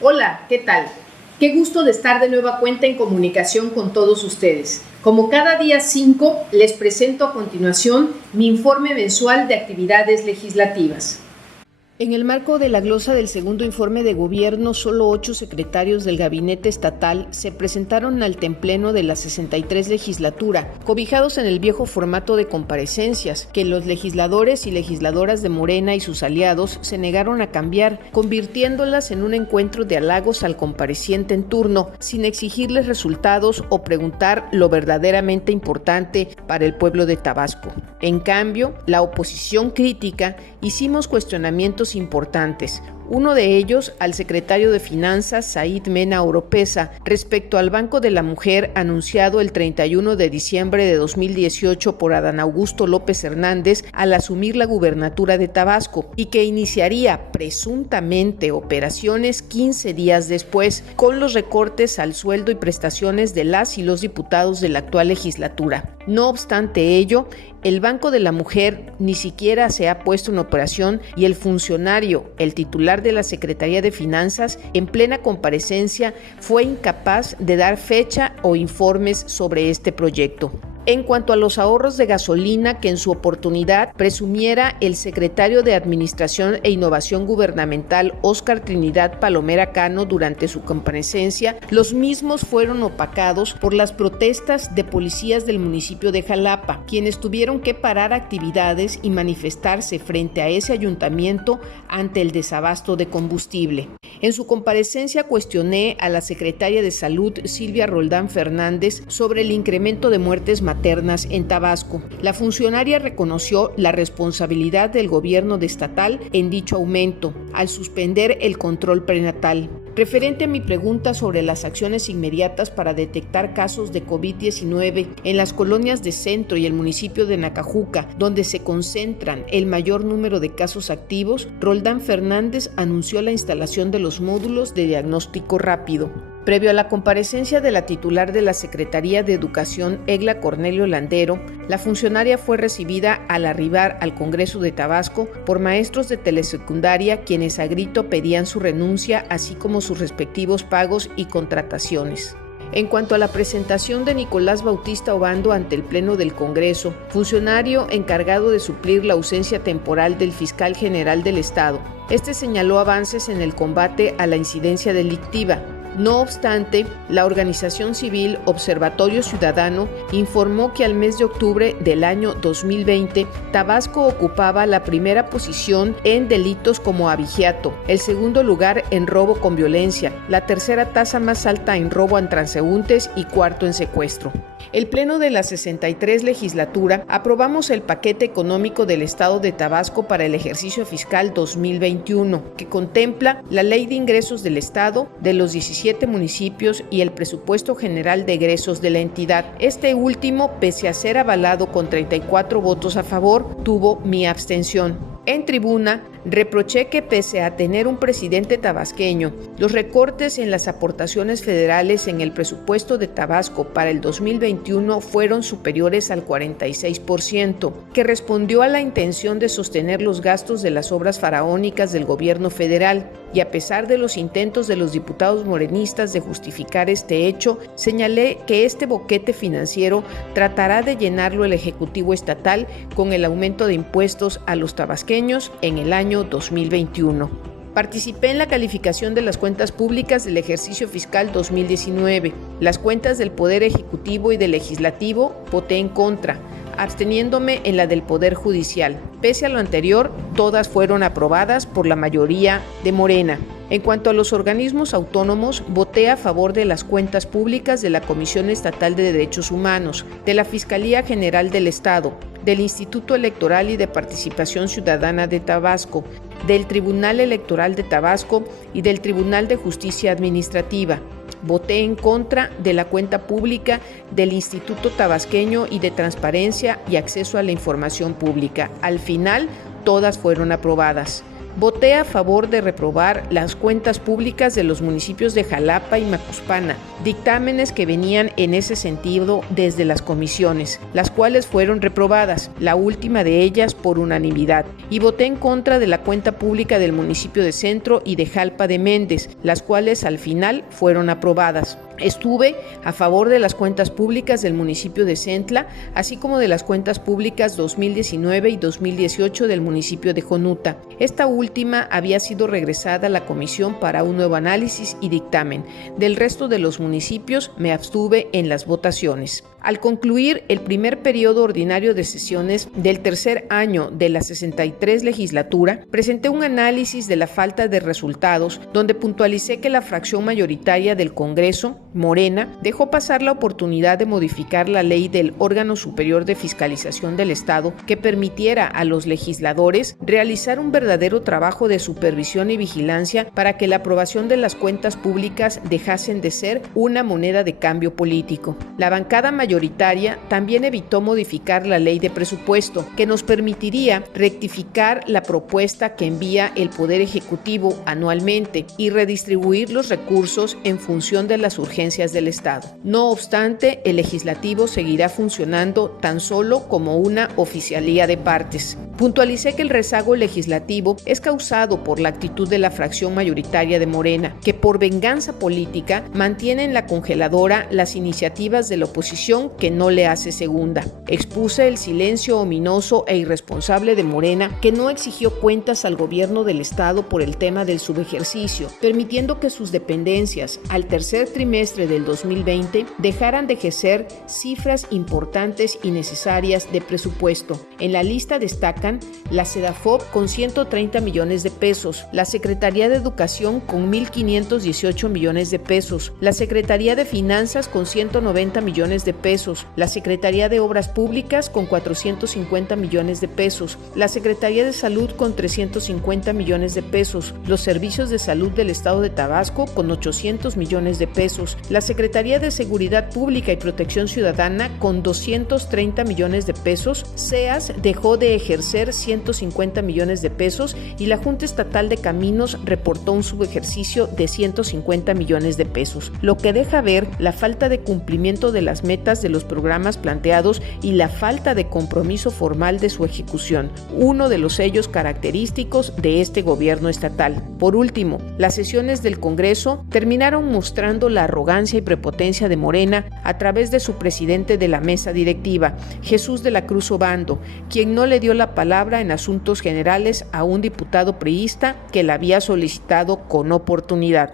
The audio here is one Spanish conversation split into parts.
Hola, ¿qué tal? Qué gusto de estar de nueva cuenta en comunicación con todos ustedes. Como cada día 5, les presento a continuación mi informe mensual de actividades legislativas. En el marco de la glosa del segundo informe de gobierno, solo 8 secretarios del gabinete estatal se presentaron al templeno de la 63 legislatura, cobijados en el viejo formato de comparecencias, que los legisladores y legisladoras de Morena y sus aliados se negaron a cambiar, convirtiéndolas en un encuentro de halagos al compareciente en turno, sin exigirles resultados o preguntar lo verdaderamente importante para el pueblo de Tabasco. En cambio, la oposición crítica hicimos cuestionamientos importantes. Uno de ellos al secretario de Finanzas, Said Mena Oropesa, respecto al Banco de la Mujer anunciado el 31 de diciembre de 2018 por Adán Augusto López Hernández al asumir la gubernatura de Tabasco y que iniciaría presuntamente operaciones 15 días después con los recortes al sueldo y prestaciones de las y los diputados de la actual legislatura. No obstante ello, el Banco de la Mujer ni siquiera se ha puesto en operación y el funcionario, el titular de la Secretaría de Finanzas, en plena comparecencia, fue incapaz de dar fecha o informes sobre este proyecto. En cuanto a los ahorros de gasolina que en su oportunidad presumiera el secretario de Administración e Innovación Gubernamental, Óscar Trinidad Palomera Cano, durante su comparecencia, los mismos fueron opacados por las protestas de policías del municipio de Jalapa, quienes tuvieron que parar actividades y manifestarse frente a ese ayuntamiento ante el desabasto de combustible. En su comparecencia cuestioné a la secretaria de Salud, Silvia Roldán Fernández, sobre el incremento de muertes maternas en Tabasco. La funcionaria reconoció la responsabilidad del gobierno estatal en dicho aumento, al suspender el control prenatal. Referente a mi pregunta sobre las acciones inmediatas para detectar casos de COVID-19 en las colonias de Centro y el municipio de Nacajuca, donde se concentran el mayor número de casos activos, Roldán Fernández anunció la instalación de los módulos de diagnóstico rápido. Previo a la comparecencia de la titular de la Secretaría de Educación, Egla Cornelio Landero, la funcionaria fue recibida al arribar al Congreso de Tabasco por maestros de telesecundaria quienes a grito pedían su renuncia, así como sus respectivos pagos y contrataciones. En cuanto a la presentación de Nicolás Bautista Obando ante el Pleno del Congreso, funcionario encargado de suplir la ausencia temporal del fiscal general del Estado, este señaló avances en el combate a la incidencia delictiva. No obstante, la organización civil Observatorio Ciudadano informó que al mes de octubre del año 2020, Tabasco ocupaba la primera posición en delitos como abigeato, el segundo lugar en robo con violencia, la tercera tasa más alta en robo a transeúntes y cuarto en secuestro. El Pleno de la 63 legislatura aprobamos el paquete económico del Estado de Tabasco para el ejercicio fiscal 2021, que contempla la Ley de Ingresos del Estado de los 17 municipios y el Presupuesto General de Egresos de la entidad. Este último, pese a ser avalado con 34 votos a favor, tuvo mi abstención. En tribuna, reproché que pese a tener un presidente tabasqueño, los recortes en las aportaciones federales en el presupuesto de Tabasco para el 2021 fueron superiores al 46%, que respondió a la intención de sostener los gastos de las obras faraónicas del gobierno federal, y a pesar de los intentos de los diputados morenistas de justificar este hecho, señalé que este boquete financiero tratará de llenarlo el Ejecutivo Estatal con el aumento de impuestos a los tabasqueños en el año 2021. Participé en la calificación de las cuentas públicas del ejercicio fiscal 2019. Las cuentas del Poder Ejecutivo y del Legislativo voté en contra, absteniéndome en la del Poder Judicial. Pese a lo anterior, todas fueron aprobadas por la mayoría de Morena. En cuanto a los organismos autónomos, voté a favor de las cuentas públicas de la Comisión Estatal de Derechos Humanos, de la Fiscalía General del Estado, del Instituto Electoral y de Participación Ciudadana de Tabasco, del Tribunal Electoral de Tabasco y del Tribunal de Justicia Administrativa. Voté en contra de la cuenta pública del Instituto Tabasqueño y de Transparencia y Acceso a la Información Pública. Al final, todas fueron aprobadas. voté a favor de reprobar las cuentas públicas de los municipios de Jalapa y Macuspana, dictámenes que venían en ese sentido desde las comisiones, las cuales fueron reprobadas, la última de ellas por unanimidad, y voté en contra de la cuenta pública del municipio de Centro y de Jalpa de Méndez, las cuales al final fueron aprobadas. Estuve a favor de las cuentas públicas del municipio de Centla, así como de las cuentas públicas 2019 y 2018 del municipio de Jonuta. Esta última había sido regresada a la comisión para un nuevo análisis y dictamen. Del resto de los municipios me abstuve en las votaciones. Al concluir el primer periodo ordinario de sesiones del tercer año de la 63 legislatura, presenté un análisis de la falta de resultados, donde puntualicé que la fracción mayoritaria del Congreso, Morena, dejó pasar la oportunidad de modificar la ley del órgano superior de fiscalización del Estado que permitiera a los legisladores realizar un verdadero trabajo de supervisión y vigilancia para que la aprobación de las cuentas públicas dejasen de ser una moneda de cambio político. La bancada mayoritaria también evitó modificar la ley de presupuesto, que nos permitiría rectificar la propuesta que envía el Poder Ejecutivo anualmente y redistribuir los recursos en función de las urgencias del Estado. No obstante, el legislativo seguirá funcionando tan solo como una oficialía de partes. Puntualicé que el rezago legislativo es causado por la actitud de la fracción mayoritaria de Morena, que por venganza política mantiene en la congeladora las iniciativas de la oposición que no le hace segunda. Expuse el silencio ominoso e irresponsable de Morena, que no exigió cuentas al gobierno del Estado por el tema del subejercicio, permitiendo que sus dependencias al tercer trimestre del 2020 dejaran de ejercer cifras importantes y necesarias de presupuesto. En la lista destacan la SEDAFOP con 130 millones de pesos, la Secretaría de Educación con 1.518 millones de pesos, la Secretaría de Finanzas con 190 millones de pesos, la Secretaría de Obras Públicas con 450 millones de pesos, la Secretaría de Salud con 350 millones de pesos, los Servicios de Salud del Estado de Tabasco con 800 millones de pesos, la Secretaría de Seguridad Pública y Protección Ciudadana con 230 millones de pesos, SEAS dejó de ejercer 150 millones de pesos y la Junta Estatal de Caminos reportó un subejercicio de 150 millones de pesos, lo que deja ver la falta de cumplimiento de las metas de los programas planteados y la falta de compromiso formal de su ejecución, uno de los sellos característicos de este gobierno estatal. Por último, las sesiones del Congreso terminaron mostrando la arrogancia y prepotencia de Morena a través de su presidente de la mesa directiva, Jesús de la Cruz Obando, quien no le dio la palabra en asuntos generales a un diputado priista que la había solicitado con oportunidad.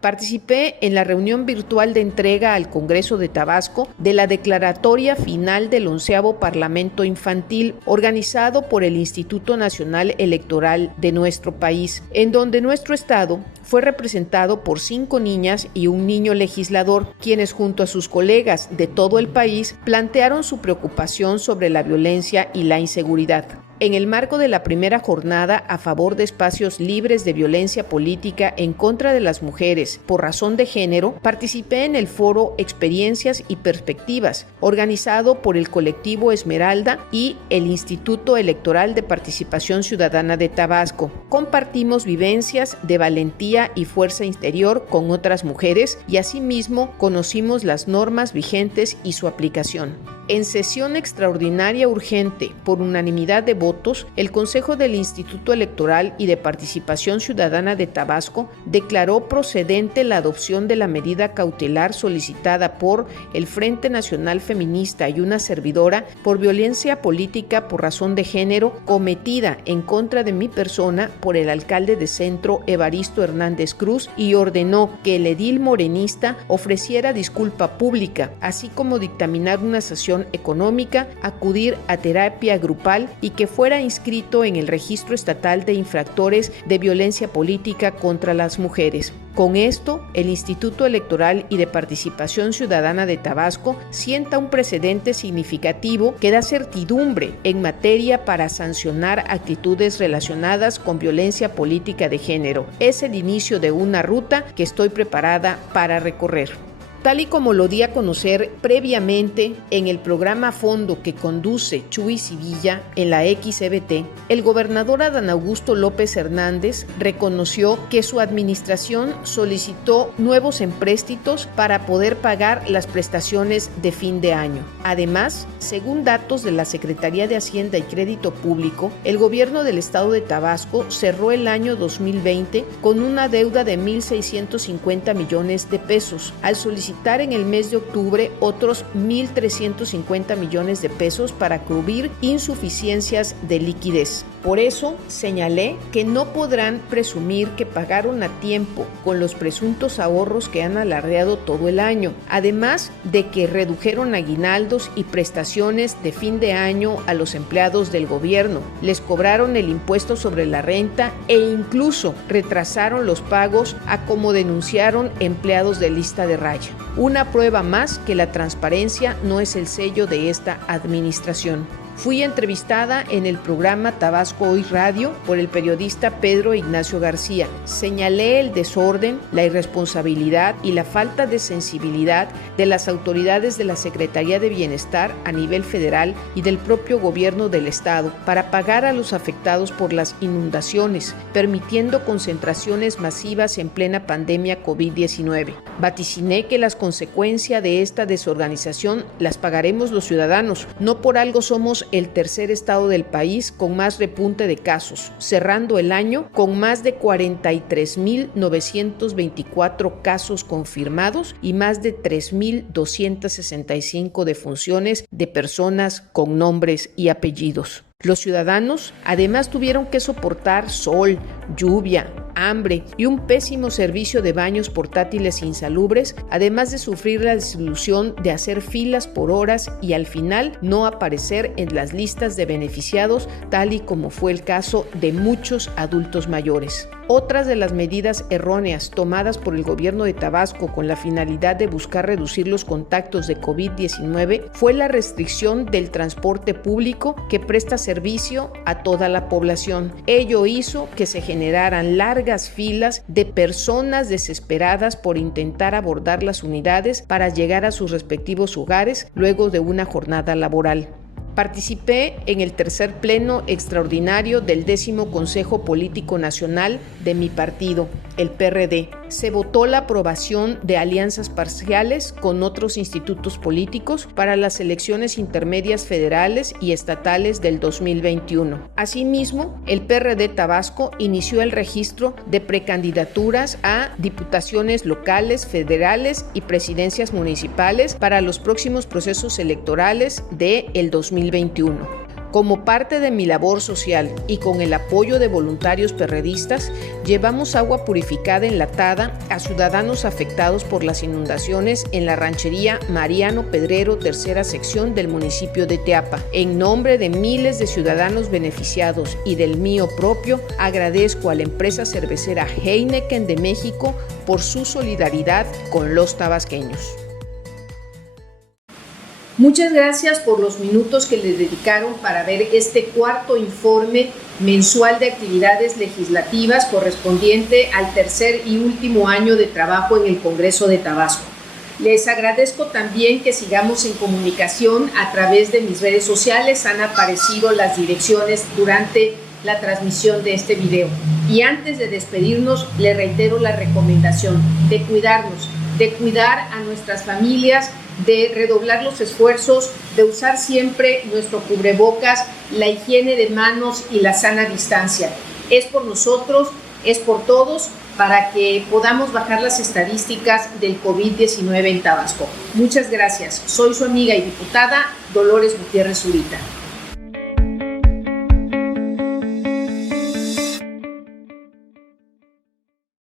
Participé en la reunión virtual de entrega al Congreso de Tabasco de la declaratoria final del 11º Parlamento Infantil, organizado por el Instituto Nacional Electoral de nuestro país, en donde nuestro estado fue representado por 5 niñas y un niño legislador, quienes junto a sus colegas de todo el país plantearon su preocupación sobre la violencia y la inseguridad. En el marco de la primera jornada a favor de espacios libres de violencia política en contra de las mujeres por razón de género, participé en el foro Experiencias y Perspectivas, organizado por el colectivo Esmeralda y el Instituto Electoral de Participación Ciudadana de Tabasco. Compartimos vivencias de valentía y fuerza interior con otras mujeres y asimismo conocimos las normas vigentes y su aplicación. En sesión extraordinaria urgente, por unanimidad de votos, el Consejo del Instituto Electoral y de Participación Ciudadana de Tabasco declaró procedente la adopción de la medida cautelar solicitada por el Frente Nacional Feminista y una servidora por violencia política por razón de género cometida en contra de mi persona por el alcalde de Centro, Evaristo Hernández Cruz, y ordenó que el edil morenista ofreciera disculpa pública, así como dictaminar una sanción económica, acudir a terapia grupal y que fuera inscrito en el Registro Estatal de Infractores de Violencia Política contra las Mujeres. Con esto, el Instituto Electoral y de Participación Ciudadana de Tabasco sienta un precedente significativo que da certidumbre en materia para sancionar actitudes relacionadas con violencia política de género. Es el inicio de una ruta que estoy preparada para recorrer. tal y como lo di a conocer previamente en el programa a fondo que conduce Chuy Sevilla en la XBT, el gobernador Adán Augusto López Hernández reconoció que su administración solicitó nuevos empréstitos para poder pagar las prestaciones de fin de año. Además, según datos de la Secretaría de Hacienda y Crédito Público, el gobierno del estado de Tabasco cerró el año 2020 con una deuda de 1,650 millones de pesos, al solicitar en el mes de octubre otros 1,350 millones de pesos para cubrir insuficiencias de liquidez. Por eso señalé que no podrán presumir que pagaron a tiempo con los presuntos ahorros que han alardeado todo el año, además de que redujeron aguinaldos y prestaciones de fin de año a los empleados del gobierno, les cobraron el impuesto sobre la renta e incluso retrasaron los pagos a como denunciaron empleados de lista de raya. Una prueba más que la transparencia no es el sello de esta administración. Fui entrevistada en el programa Tabasco Hoy Radio por el periodista Pedro Ignacio García. Señalé el desorden, la irresponsabilidad y la falta de sensibilidad de las autoridades de la Secretaría de Bienestar a nivel federal y del propio gobierno del estado para pagar a los afectados por las inundaciones, permitiendo concentraciones masivas en plena pandemia COVID-19. Vaticiné que las consecuencias de esta desorganización las pagaremos los ciudadanos. No por algo somos el tercer estado del país con más repunte de casos, cerrando el año con más de 43,924 casos confirmados y más de 3,265 defunciones de personas con nombres y apellidos. Los ciudadanos además tuvieron que soportar sol, lluvia, hambre y un pésimo servicio de baños portátiles insalubres, además de sufrir la desilusión de hacer filas por horas y al final no aparecer en las listas de beneficiados, tal y como fue el caso de muchos adultos mayores. Otras de las medidas erróneas tomadas por el gobierno de Tabasco con la finalidad de buscar reducir los contactos de COVID-19 fue la restricción del transporte público que presta servicio a toda la población. Ello hizo que se generaran largas filas de personas desesperadas por intentar abordar las unidades para llegar a sus respectivos hogares luego de una jornada laboral. Participé en el tercer pleno extraordinario del 10º Consejo Político Nacional de mi partido, el PRD. Se votó la aprobación de alianzas parciales con otros institutos políticos para las elecciones intermedias federales y estatales del 2021. Asimismo, el PRD Tabasco inició el registro de precandidaturas a diputaciones locales, federales y presidencias municipales para los próximos procesos electorales del 2021. Como parte de mi labor social y con el apoyo de voluntarios perredistas, llevamos agua purificada enlatada a ciudadanos afectados por las inundaciones en la ranchería Mariano Pedrero, tercera sección del municipio de Teapa. En nombre de miles de ciudadanos beneficiados y del mío propio, agradezco a la empresa cervecera Heineken de México por su solidaridad con los tabasqueños. Muchas gracias por los minutos que le dedicaron para ver este cuarto informe mensual de actividades legislativas correspondiente al tercer y último año de trabajo en el Congreso de Tabasco. Les agradezco también que sigamos en comunicación a través de mis redes sociales. Han aparecido las direcciones durante la transmisión de este video. Y antes de despedirnos, le reitero la recomendación de cuidarnos, de cuidar a nuestras familias, de redoblar los esfuerzos, de usar siempre nuestro cubrebocas, la higiene de manos y la sana distancia. Es por nosotros, es por todos, para que podamos bajar las estadísticas del COVID-19 en Tabasco. Muchas gracias. Soy su amiga y diputada Dolores Gutiérrez Zurita.